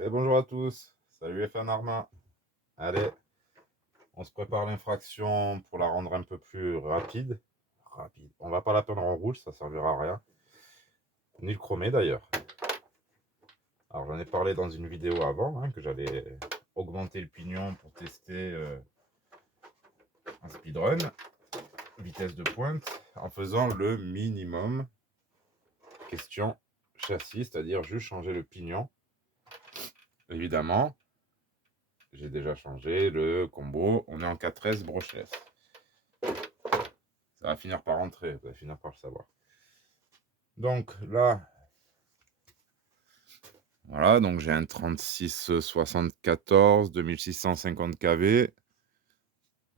Et bonjour à tous, salut FN Arma. Allez, on se prépare l'infraction pour la rendre un peu plus rapide. On va pas la peindre en rouge, ça servira à rien. Ni le chromer d'ailleurs. Alors j'en ai parlé dans une vidéo avant, que j'allais augmenter le pignon pour tester un speedrun, vitesse de pointe, en faisant le minimum. Question châssis, c'est-à-dire juste changer le pignon. Évidemment, j'ai déjà changé le combo. On est en 4S brushless. Ça va finir par rentrer, vous allez finir par le savoir. Donc là, voilà, donc j'ai un 3674 2650 kV. Vous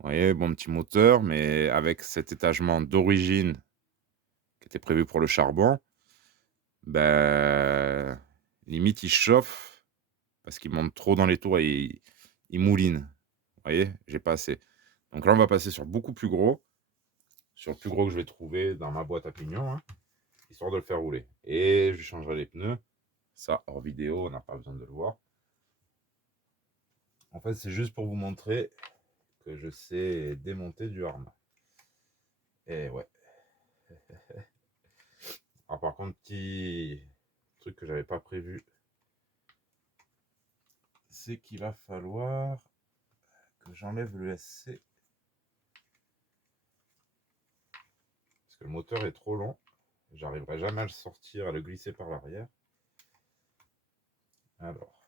voyez, bon petit moteur, mais avec cet étagement d'origine qui était prévu pour le charbon, ben, limite il chauffe parce qu'il monte trop dans les tours et il mouline. Vous voyez, j'ai pas assez. Donc là, on va passer sur beaucoup plus gros, sur le plus gros que je vais trouver dans ma boîte à pignons, histoire de le faire rouler. Et je changerai les pneus. Ça, hors vidéo, on n'a pas besoin de le voir. En fait, c'est juste pour vous montrer que je sais démonter du Arma. Et ouais. Alors par contre, petit truc que j'avais pas prévu, c'est qu'il va falloir que j'enlève le SC. Parce que le moteur est trop long. J'arriverai jamais à le sortir, à le glisser par l'arrière. Alors.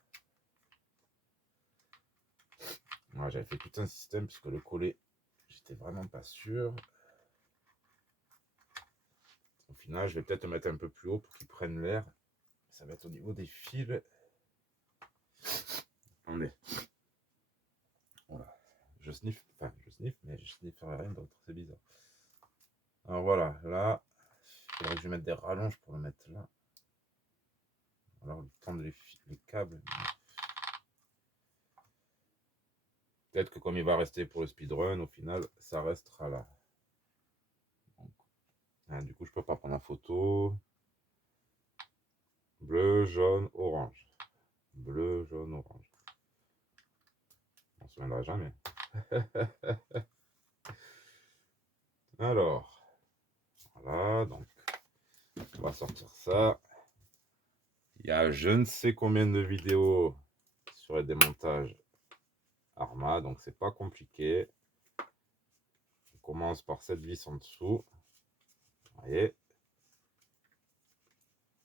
Voilà, j'avais fait tout un système puisque le collet, j'étais vraiment pas sûr. Au final, je vais peut-être le mettre un peu plus haut pour qu'il prenne l'air. Ça va être au niveau des fils. Attendez. Voilà. Je sniffe, mais je snifferai rien d'autre. C'est bizarre. Alors voilà, là, il faudrait que je mette des rallonges pour le mettre là. Alors, tendre les câbles. Peut-être que comme il va rester pour le speedrun, au final, ça restera là. Donc, du coup, je peux pas prendre en photo. Bleu, jaune, orange. Bleu, jaune, orange. On se souviendra jamais. Alors, voilà, donc, on va sortir ça. Il y a je ne sais combien de vidéos sur les démontages Arma, donc c'est pas compliqué. On commence par cette vis en dessous. Vous voyez,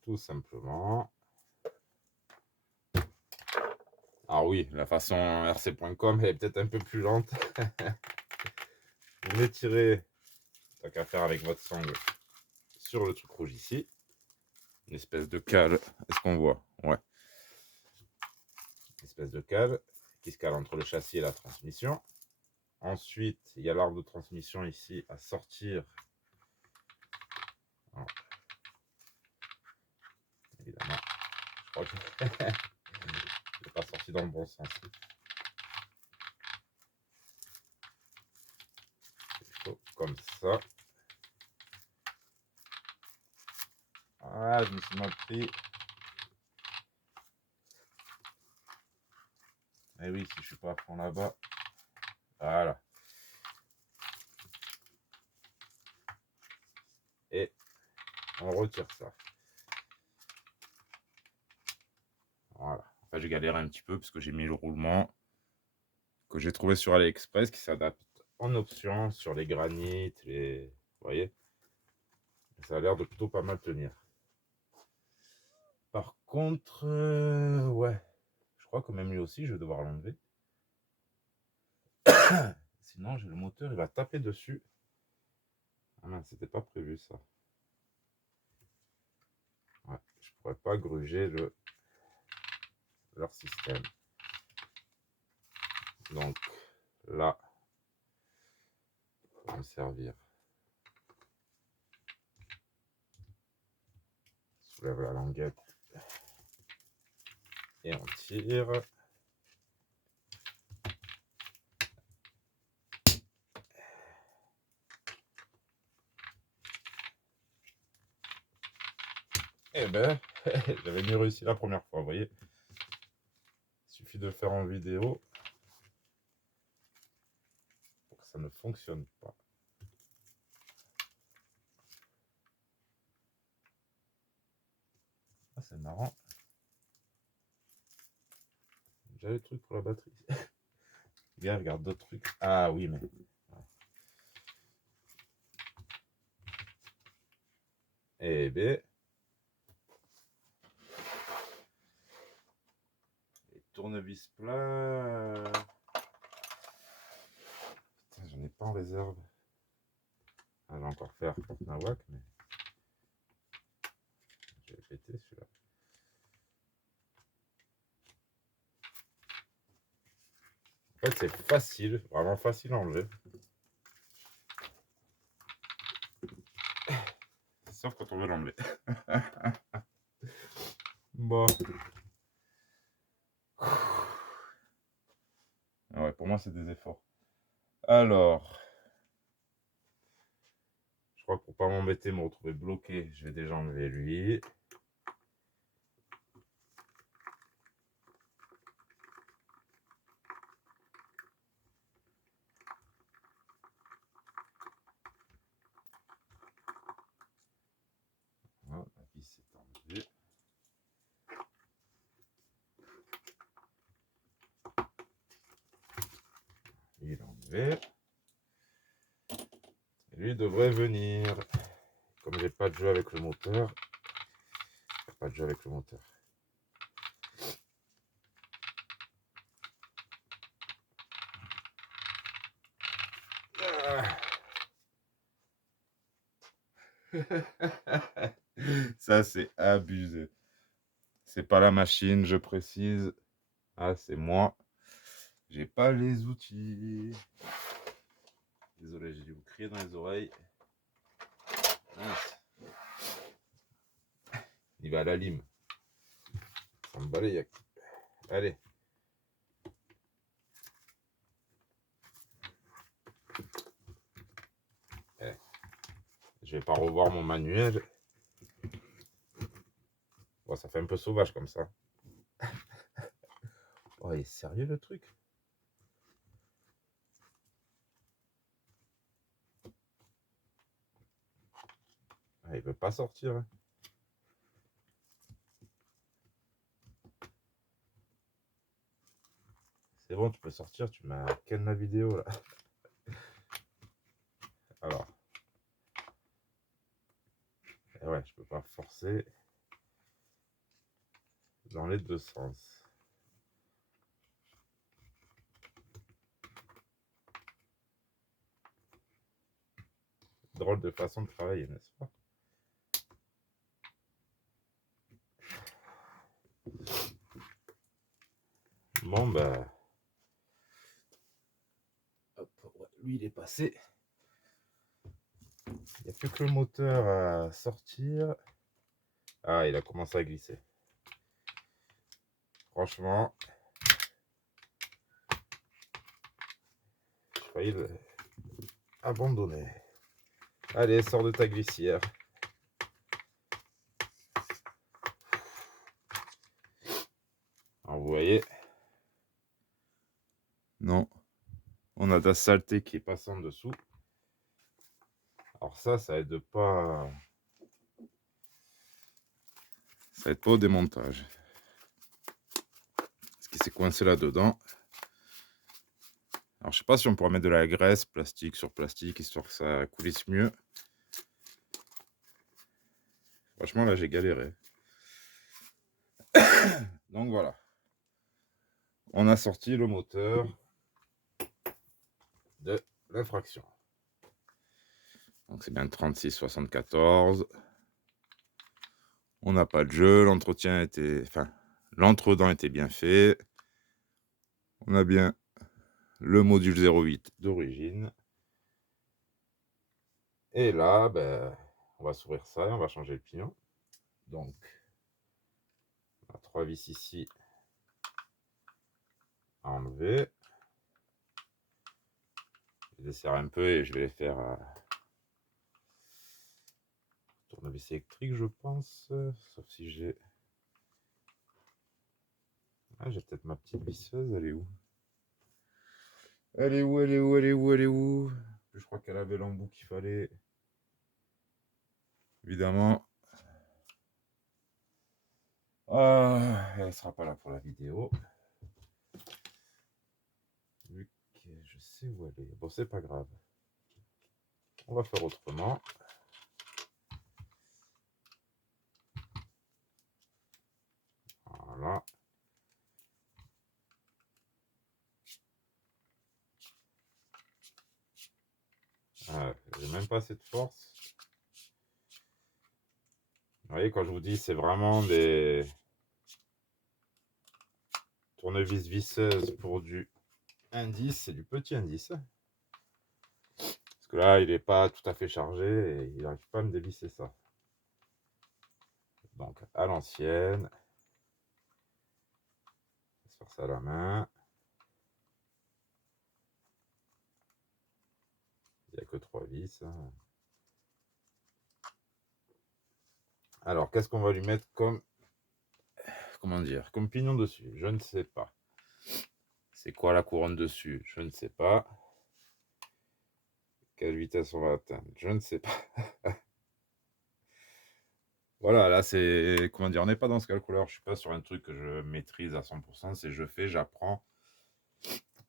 tout simplement. Ah oui, la façon rc.com elle est peut-être un peu plus lente. Vous l'étirez, tant qu'à faire avec votre sangle, sur le truc rouge ici. Une espèce de cale, est-ce qu'on voit? Ouais. Une espèce de cale qui se cale entre le châssis et la transmission. Ensuite, il y a l'arbre de transmission ici à sortir. Alors, évidemment, je crois que je n'ai pas sorti dans le bon sens. Il faut comme ça. Ah, je me suis mal pris. Eh oui, si je suis pas à fond là-bas. Voilà. Et on retire ça. Voilà. Enfin, j'ai galéré un petit peu parce que j'ai mis le roulement que j'ai trouvé sur AliExpress qui s'adapte en option sur les granites, les. Vous voyez? Ça a l'air de plutôt pas mal tenir. Par contre, ouais. Je crois que même lui aussi, je vais devoir l'enlever. Sinon, le moteur, il va taper dessus. Ah non, c'était pas prévu ça. Ouais, je pourrais pas gruger leur système. Donc là, on va me servir. Soulève la languette et on tire. Eh ben, j'avais mieux réussi la première fois, vous voyez. suffit de le faire en vidéo pour que ça ne fonctionne pas. Ah, c'est marrant. J'avais le truc pour la batterie. Gars, regarde d'autres trucs. Ah oui, mais... Eh ben... Les tournevis plats... Putain, j'en ai pas en réserve. Ah, je vais encore faire Nawak, mais... Je vais péter celui-là. En fait, c'est facile, vraiment facile à enlever. Sauf quand on veut l'enlever. Bon. Ah ouais, pour moi, c'est des efforts. Alors, je crois que pour pas m'embêter, me retrouver bloqué, je vais déjà enlever lui. Voilà, la vis est enlevée. Il est enlevé. Et lui devrait venir. Comme j'ai pas de jeu avec le moteur, pas de jeu avec le moteur. Ça, c'est abusé. C'est pas la machine, je précise. Ah, c'est moi. J'ai pas les outils. Désolé, j'ai dû vous crier dans les oreilles. Mince. Il va à la lime. Ça me balaye. Allez. Eh. Je vais pas revoir mon manuel. Bon, ça fait un peu sauvage comme ça. Oh, il est sérieux le truc? Ah, il veut pas sortir. Hein. C'est bon, tu peux sortir, tu m'as ken la vidéo là. Alors. Et ouais, je peux pas forcer dans les deux sens. Drôle de façon de travailler, n'est-ce pas? Bon, bah. Hop, ouais, lui, il est passé. Il n'y a plus que le moteur à sortir. Ah, il a commencé à glisser. Franchement, j'ai failli abandonner. Allez, sors de ta glissière. Alors, vous voyez? Non. On a de la saleté qui est passée en dessous. Alors ça aide pas. Ça aide pas au démontage. Ce qui s'est coincé là-dedans. Alors je sais pas si on pourra mettre de la graisse, plastique sur plastique, histoire que ça coulisse mieux. Franchement là j'ai galéré. Donc voilà. On a sorti le moteur de l'infraction. Donc c'est bien le 3674. On n'a pas de jeu, l'entretien était. Enfin, l'entredent était bien fait. On a bien le module 08 d'origine. Et là, ben, on va s'ouvrir ça et on va changer le pignon. Donc, on a 3 vis ici à enlever. Je les desserre un peu et je vais les faire tournevis électrique, je pense. Sauf si j'ai... Ah, j'ai peut-être ma petite visseuse, elle est où? Elle est où? Elle est où? Elle est où? Elle est où? Je crois qu'elle avait l'embout qu'il fallait. Évidemment. Ah, elle sera pas là pour la vidéo. Vu que je sais où elle est. Bon, c'est pas grave. On va faire autrement. Voilà. Ah, j'ai même pas cette force. Vous voyez, quand je vous dis, c'est vraiment des tournevis visseuses pour du indice, c'est du petit indice. Parce que là, il n'est pas tout à fait chargé et il n'arrive pas à me dévisser ça. Donc, à l'ancienne. On va se faire ça à la main. Il n'y a que 3 vis. Alors, qu'est-ce qu'on va lui mettre comme, comment dire, comme pignon dessus? Je ne sais pas. C'est quoi la couronne dessus? Je ne sais pas. Quelle vitesse on va atteindre? Je ne sais pas. Voilà, là, c'est, comment dire, on n'est pas dans ce calculeur. Je suis pas sur un truc que je maîtrise à 100%. C'est je fais, j'apprends.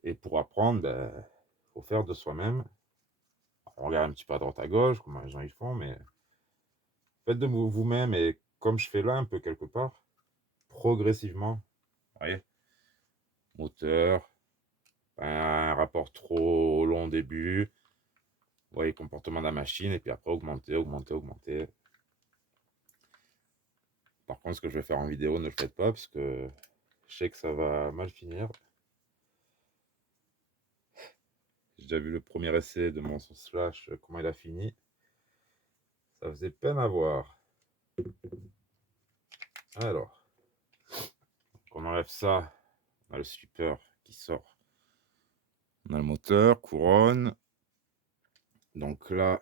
Et pour apprendre, ben, faut faire de soi-même. On regarde un petit peu à droite à gauche, comment les gens y font, mais faites de vous-même. Et comme je fais là, un peu quelque part, progressivement, vous voyez, moteur, un rapport trop long au début, vous voyez, comportement de la machine, et puis après, augmenter, augmenter, augmenter. Par contre, ce que je vais faire en vidéo, ne le faites pas, parce que je sais que ça va mal finir. J'ai déjà vu le premier essai de mon slash, comment il a fini. Ça faisait peine à voir. Alors, on enlève ça, on a le slipper qui sort. On a le moteur, couronne. Donc là,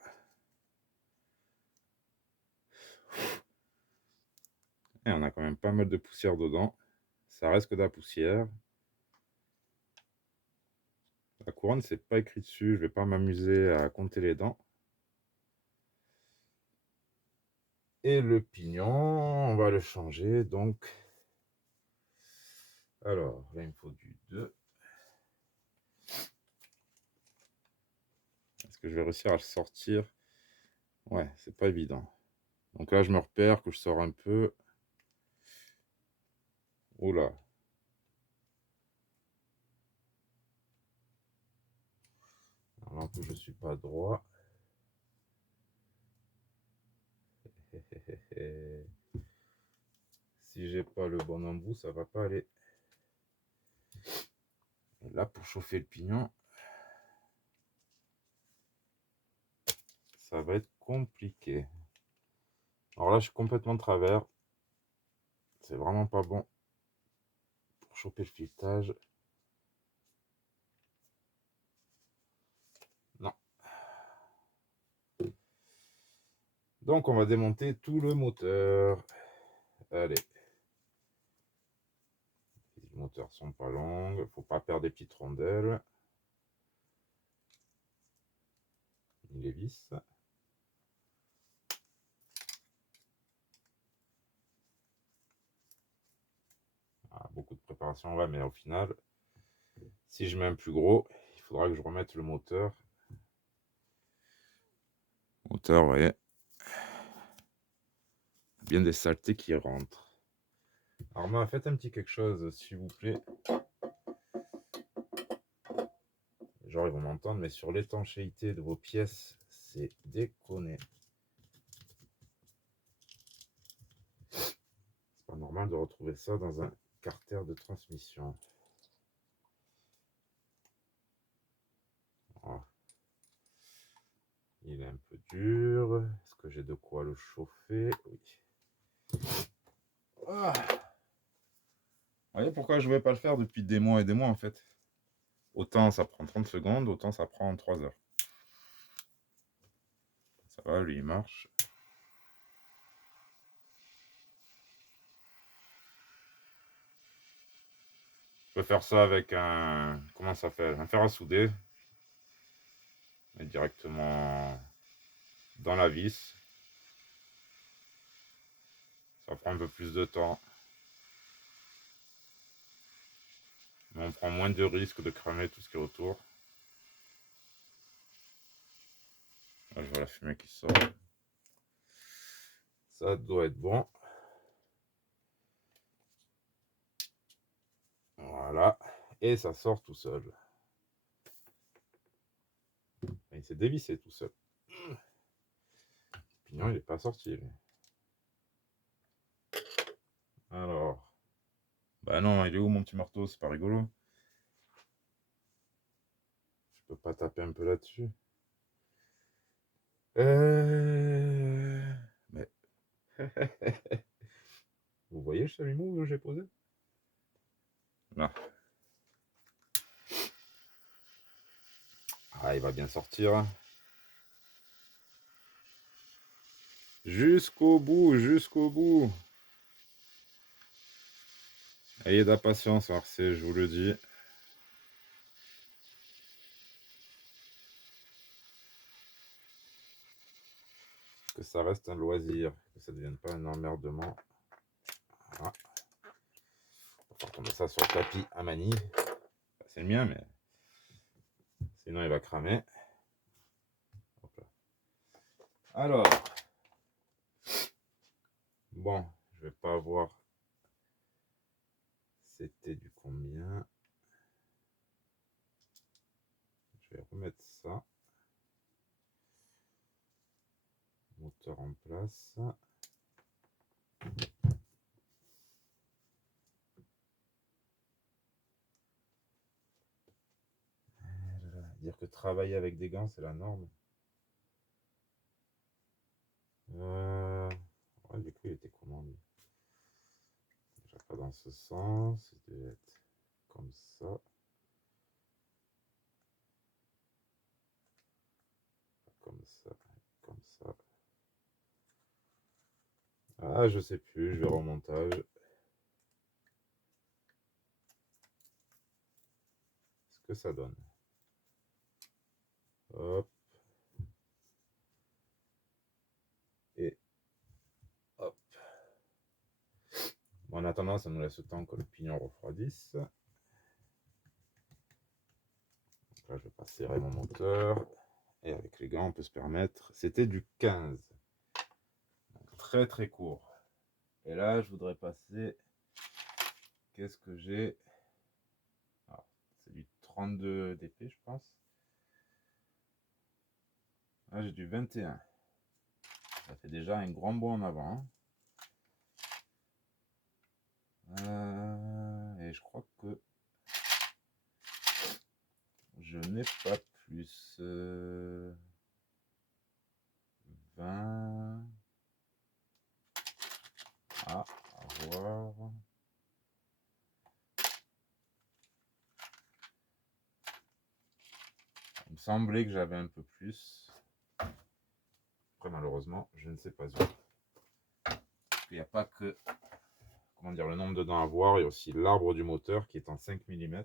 et on a quand même pas mal de poussière dedans. Ça reste que de la poussière. La couronne, c'est pas écrit dessus. Je vais pas m'amuser à compter les dents. Et le pignon, on va le changer. Donc, alors, là, il me faut du 2. Est-ce que je vais réussir à le sortir? Ouais, c'est pas évident. Donc là, je me repère, que je sors un peu. Oula. Alors, en plus, je suis pas droit. Si j'ai pas le bon embout, ça va pas aller. Et là, pour chauffer le pignon, ça va être compliqué. Alors là, je suis complètement de travers. C'est vraiment pas bon pour choper le filetage. Non. Donc, on va démonter tout le moteur. Allez. Les moteurs sont pas longues. Faut pas perdre des petites rondelles. Ni les vis. Ah, beaucoup de préparation, ouais, mais au final, si je mets un plus gros, il faudra que je remette le moteur. Moteur, vous voyez. Bien des saletés qui rentrent. Arma, faites un petit quelque chose, s'il vous plaît. Genre, ils vont m'entendre, mais sur l'étanchéité de vos pièces, c'est déconné. C'est pas normal de retrouver ça dans un carter de transmission. Voilà. Il est un peu dur. Est-ce que j'ai de quoi le chauffer? Oui. Ah. Vous voyez pourquoi je ne vais pas le faire depuis des mois et des mois en fait. Autant ça prend 30 secondes, autant ça prend 3 heures. Ça va, lui il marche. peux faire ça avec un... Comment ça s'appelle? Un fer à souder. Et directement dans la vis. Ça prend un peu plus de temps. Mais on prend moins de risques de cramer tout ce qui est autour. Là, je vois la fumée qui sort. Ça doit être bon. Voilà. Et ça sort tout seul. Il s'est dévissé tout seul. Le pignon, il n'est pas sorti. Lui. Alors. Bah non, il est où mon petit marteau? C'est pas rigolo. Je peux pas taper un peu là-dessus. Mais... Vous voyez le chalumeau que j'ai posé? Là. Ah, il va bien sortir. Jusqu'au bout, jusqu'au bout. Ayez de la patience, Marseille, je vous le dis. Que ça reste un loisir, que ça ne devienne pas un emmerdement. Voilà. On va tomber ça sur le tapis à Manille. C'est le mien, mais sinon il va cramer. Hop là. Alors, bon, je vais pas avoir. C'était du combien? Je vais remettre ça. Moteur en place. Dire que travailler avec des gants, c'est la norme. Ouais, du coup, il était comment lui? Déjà pas dans ce sens. Il devait être comme ça. Comme ça. Comme ça. Ah, je sais plus. Je vais au montage. Ce que ça donne. Hop. Et hop. Bon, en attendant, ça nous laisse le temps que le pignon refroidisse. Donc là, je vais pas serrer mon moteur. Et avec les gants, on peut se permettre. C'était du 15. Donc, très très court. Et là, je voudrais passer. Qu'est-ce que j'ai? C'est du 32 dp, je pense. Là, j'ai du 21. Ça fait déjà un grand bond en avant. Et je crois que je n'ai pas plus 20. Ah, à voir. Il me semblait que j'avais un peu plus. Après, malheureusement, je ne sais pas où. Il n'y a pas que, comment dire, le nombre de dents à voir, il y a aussi l'arbre du moteur qui est en 5 mm.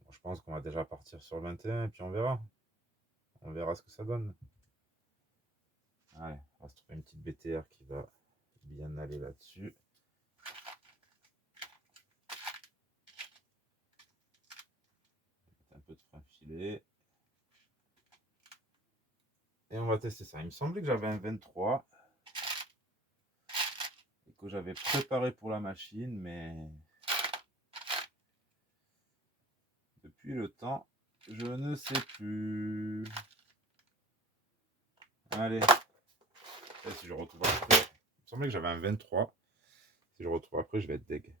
Bon, je pense qu'on va déjà partir sur le 21 et puis on verra. On verra ce que ça donne. Allez, on va se trouver une petite BTR qui va bien aller là-dessus. Un peu de frein filet. Et on va tester ça. Il me semblait que j'avais un 23 et que j'avais préparé pour la machine, mais depuis le temps, je ne sais plus. Allez. Et si je retrouve après, il me semblait que j'avais un 23. Si je retrouve après, je vais être deg.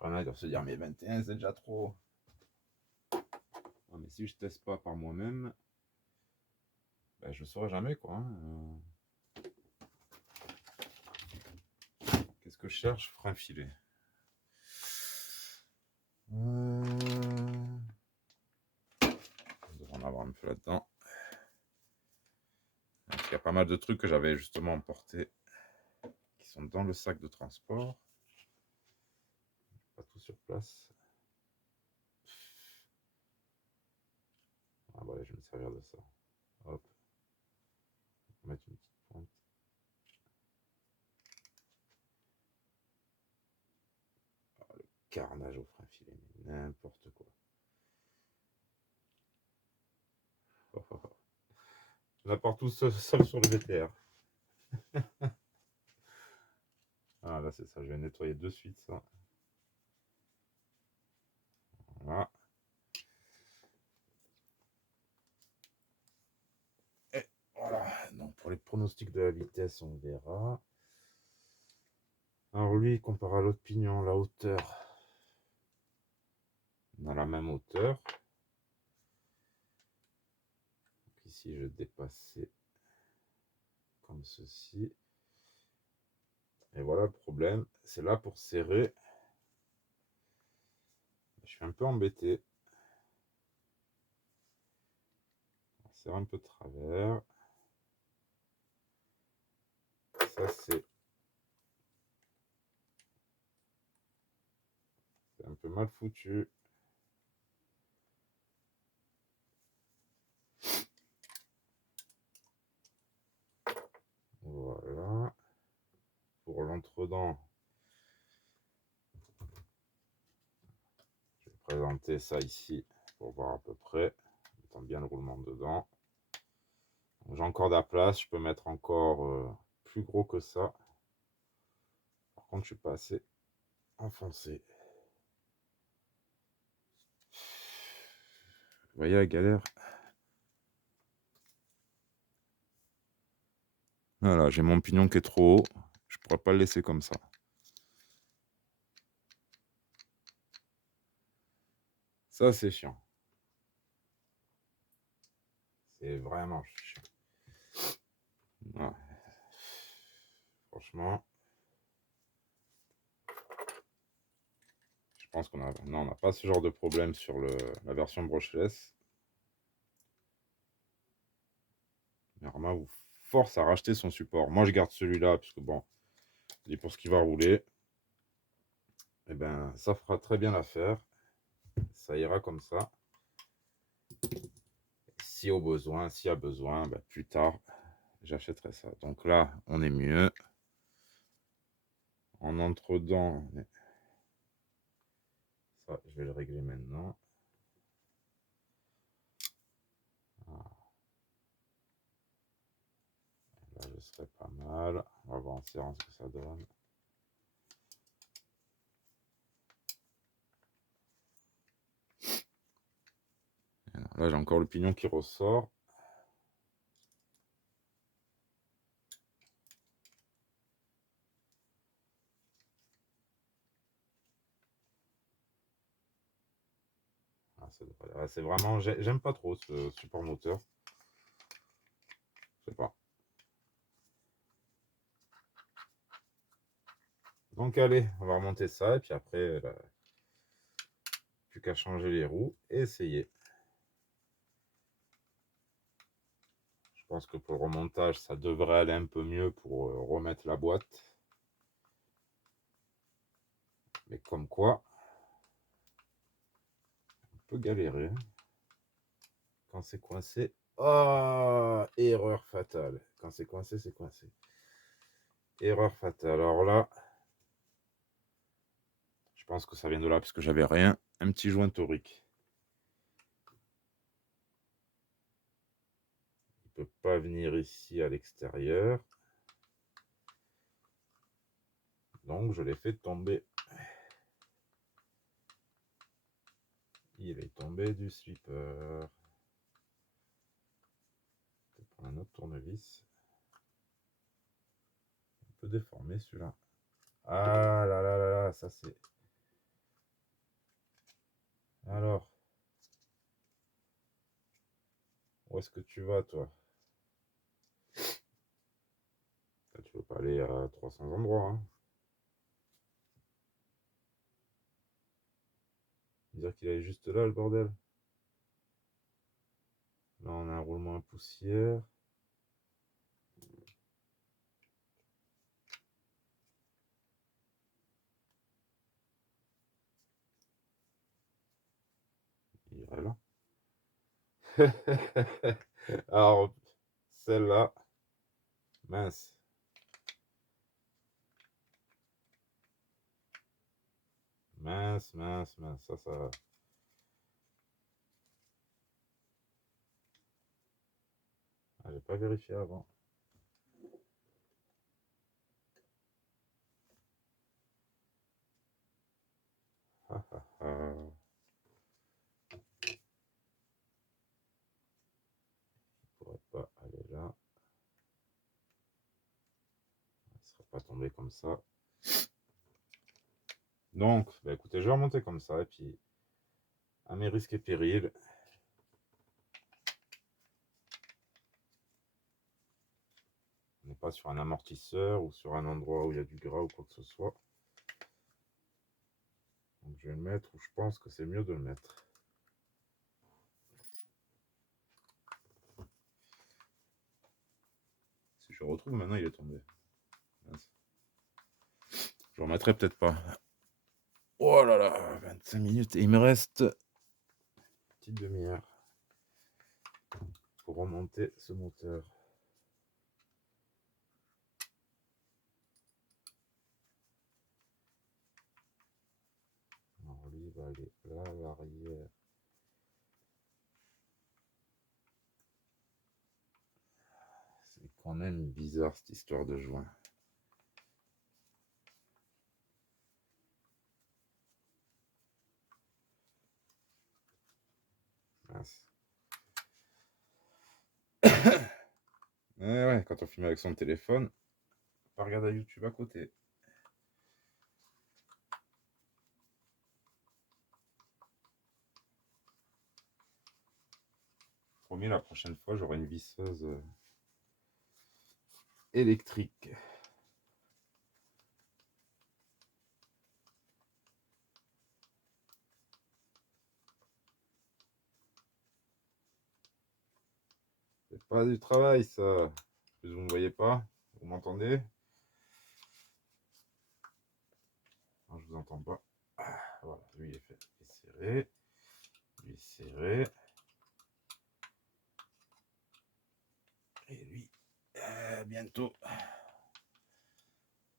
Après, il doit se dire, mais 21, c'est déjà trop. Ouais, mais si je teste pas par moi-même, ben, je ne saurai jamais quoi. Hein. Qu'est-ce que je cherche? Frein filet. On devrait en avoir un peu là-dedans. Il y a pas mal de trucs que j'avais justement emportés qui sont dans le sac de transport. sur place. Ah bah, je vais me servir de ça. Hop. On va mettre une petite pointe. Ah, le carnage au frein filé, n'importe quoi. Oh, oh, oh. On part tout seul sur le VTR. Ah là c'est ça, je vais nettoyer de suite ça. Voilà. Et voilà, donc pour les pronostics de la vitesse, on verra. Alors lui, comparé à l'autre pignon, la hauteur, on a la même hauteur. Donc ici, je dépassais comme ceci. Et voilà le problème, c'est là pour serrer. Je suis un peu embêté. On serre un peu de travers. Ça, c'est un peu mal foutu. Voilà. Pour l'entredent, je vais présenter ça ici pour voir à peu près. Mettons bien le roulement dedans. J'ai encore de la place, je peux mettre encore plus gros que ça. Par contre, je suis pas assez enfoncé. Vous voyez la galère? Voilà, j'ai mon pignon qui est trop haut. Je pourrais pas le laisser comme ça. Ça, c'est chiant. C'est vraiment chiant. Ouais. Franchement, je pense qu'on a... Non, on n'a pas ce genre de problème sur la version brushless. Norma vous force à racheter son support. Moi, je garde celui-là, parce que bon, et pour ce qui va rouler, eh ben, ça fera très bien l'affaire. Ça ira comme ça. Si au besoin, s'il y a besoin, ben, plus tard, j'achèterai ça. Donc là, on est mieux. En entre-dents, ça, je vais le régler maintenant. Là, je serai pas mal. On va voir en serrant ce que ça donne. Là, j'ai encore le pignon qui ressort. Ah, c'est vraiment... J'aime pas trop ce support moteur. Je sais pas. Donc allez, on va remonter ça. Et puis après, plus qu'à changer les roues et essayer. Je pense que pour le remontage, ça devrait aller un peu mieux pour remettre la boîte. Mais comme quoi, on peut galérer. Quand c'est coincé, oh, erreur fatale. Quand c'est coincé, c'est coincé. Erreur fatale. Alors là, je pense que ça vient de là, parce que j'avais rien. Un petit joint torique. Il ne peut pas venir ici à l'extérieur. Donc, je l'ai fait tomber. Il est tombé du slipper. Je vais prendre un autre tournevis. Un peu déformé celui-là. Ah là là là là, ça c'est... Alors, où est-ce que tu vas, toi? Tu veux pas aller à 300 endroits, hein? Dire qu'il est juste là, le bordel. Là, on a un roulement à poussière. Voilà. Alors, celle-là, mince. Mince, mince, mince. Ça. Ah, j'ai pas vérifié avant. Ah, ah, ah. Je pourrais pas aller là. Il ne serait pas tombé comme ça. Donc, bah écoutez, je vais remonter comme ça. Et puis, à mes risques et périls, on n'est pas sur un amortisseur ou sur un endroit où il y a du gras ou quoi que ce soit. Donc, je vais le mettre où je pense que c'est mieux de le mettre. Si je retrouve maintenant, il est tombé. Mince. Je ne remettrai peut-être pas. Oh là là, 25 minutes. Et il me reste une petite demi-heure pour remonter ce moteur. Alors lui, il va aller là, à l'arrière. C'est quand même bizarre cette histoire de joint. Mince. Ouais, quand on filme avec son téléphone, on regarde YouTube à côté. Promis, la prochaine fois, j'aurai une visseuse électrique. C'est pas du travail, ça. Vous ne me voyez pas? Vous m'entendez? Non, je vous entends pas. Ah, voilà, lui il est fait. Il est serré. Lui serré. Et lui, bientôt.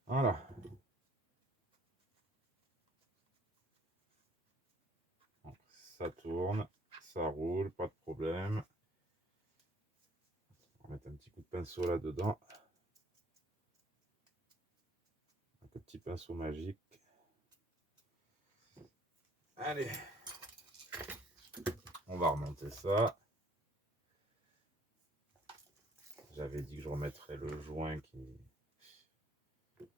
Voilà. Donc, ça tourne, ça roule, pas de problème. On va mettre un petit coup de pinceau là-dedans. Un petit pinceau magique. Allez. On va remonter ça. J'avais dit que je remettrais le joint qui... Je sais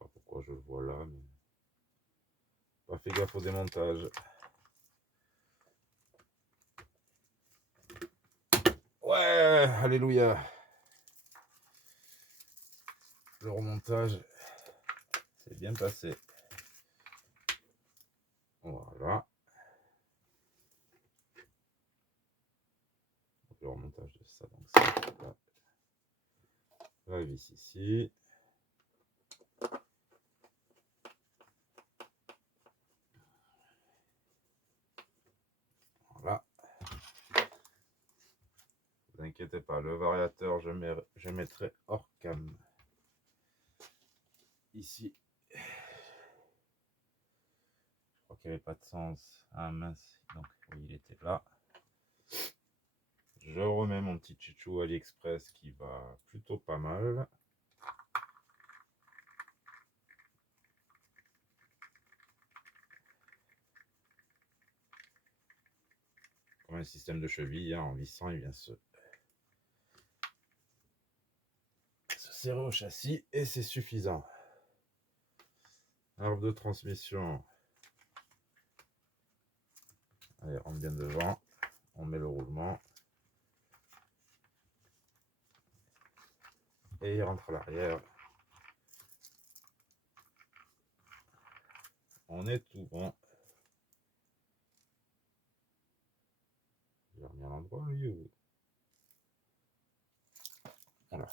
pas pourquoi je le vois là, mais... Pas fait gaffe au démontage. Ouais, alléluia. Le remontage s'est bien passé. Voilà. Le remontage de ça, donc ça, la vis ici. Voilà. Ne vous inquiétez pas, le variateur, je mettrai hors cam. Ici. Je crois qu'il n'y avait pas de sens. Ah mince, donc oui, il était là. Je remets mon petit chouchou AliExpress qui va plutôt pas mal. Comme un système de cheville, hein, en vissant, il vient se serrer au châssis et c'est suffisant. Arbre de transmission. Allez, rentre bien devant. On met le roulement. Et il rentre à l'arrière. On est tout bon. J'ai remis à l'endroit, lui. Voilà.